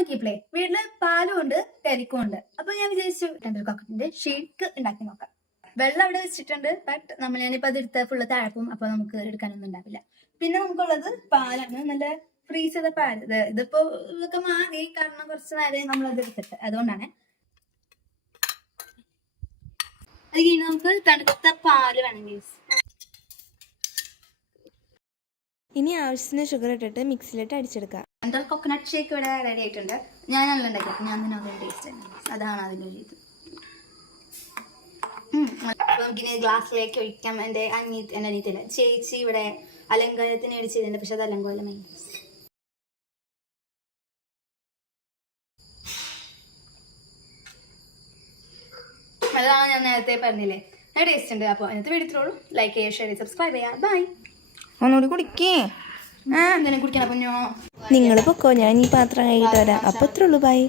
നോക്കിയപ്പോഴേ വീട്ടില് പാലും ഉണ്ട് കരിക്കും ഉണ്ട്. അപ്പൊ ഞാൻ വിചാരിച്ചു ടെൻഡർ കോക്കനട്ടിന്റെ ഷേക്ക് ഉണ്ടാക്കി നോക്കാം. വെള്ളം അവിടെ വെച്ചിട്ടുണ്ട്. ബട്ട് ഞാനിപ്പോ അത് എടുത്ത ഫുള്ള് താഴപ്പും. അപ്പൊ നമുക്ക് എടുക്കാനൊന്നും ഉണ്ടാവില്ല. പിന്നെ നമുക്കുള്ളത് പാലാണ്. നല്ല ഫ്രീസ് ചെയ്ത പാൽ. ഇതിപ്പോ ഇതൊക്കെ മാറി കാരണം കുറച്ച് നേരം നമ്മളത് എടുത്തിട്ട്, അതുകൊണ്ടാണ്. അത് കഴിഞ്ഞ് നമുക്ക് തണുത്ത പാല് വേണമെങ്കിൽ ഇനി ആവശ്യത്തിന് ഷുഗർ ഇട്ടിട്ട് മിക്സിയിലിട്ട് അടിച്ചെടുക്കാം. ടെൻഡർ കോക്കനട്ട് ഷേക്ക് ഇവിടെ റെഡി ആയിട്ടുണ്ട്. ഞാനല്ല ഉണ്ടാക്കി, ഞാൻ തന്നെ അതിന്റെ ടേസ്റ്റ്. അതാണ് അതിൻ്റെ ഒരു ഇത്. നമുക്കിനി ഗ്ലാസ്സിലേക്ക് ഒഴിക്കാം. എൻ്റെ അനിയത്തില്ല ചേച്ചി ഇവിടെ അലങ്കാരത്തിന് വേണ്ടി ചെയ്തിട്ടുണ്ട്. പക്ഷെ അത് അലങ്കോലമായി. അതാണ് ഞാൻ നേരത്തെ പറഞ്ഞില്ലേ, നല്ല ടേസ്റ്റ് ഉണ്ട്. അപ്പോൾ അതിനകത്ത് വീഡിയോത്തോളൂ ലൈക്ക് ചെയ്യുക, ഷെയർ ചെയ്യുക, സബ്സ്ക്രൈബ് ചെയ്യുക. ബൈ. ഒന്നുകൂടി കുടിക്കേ. എന്തെങ്കിലും കുടിക്കണം കുഞ്ഞോ. നിങ്ങൾ പൊക്കോ, ഞാൻ ഈ പാത്രം കഴുകിട്ട് വരാം. അപ്പോൾ അത്രേ ഉള്ളൂ. ബൈ.